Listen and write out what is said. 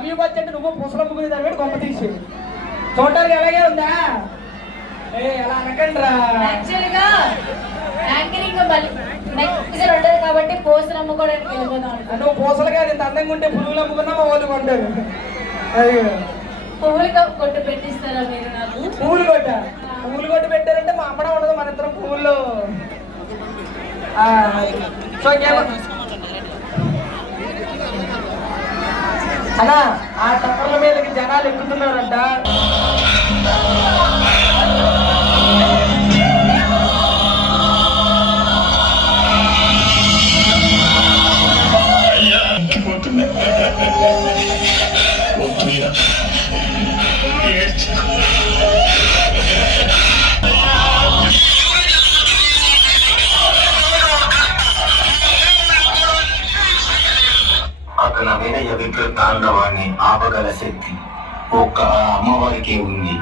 Love you much అంటే నువ్వు పూసల ముగ్గురు దాని గొప్ప తీసి చూడడానికి అలాగే ఉందా? అలా అనకండి రా. యాక్చువల్గా యాంకరింగ్ ఉంటది కాబట్టి పూసలు అమ్ముకోవడానికి వెళ్ళిపోతాం. నువ్వు పూసలు కాదు, ఇంత అందంగా ఉంటే పువ్వులు అమ్ముకున్నా మా వాళ్ళు కొంటారు. పువ్వులు కొట్టు పెట్టిస్తారా మీరు నాకు? పువ్వులు కొట్టు పెట్టారంటే మా అమ్మడం ఉండదు, మన ఇద్దరం పువ్వుల్లో. అన్నా ఆ టప్పర్ల మీదకి జనాలు ఎక్కుతున్నారంట. అతని వినయ వికృతాండవాన్ని ఆపగల శక్తి ఒక్క అమ్మవారికే ఉంది.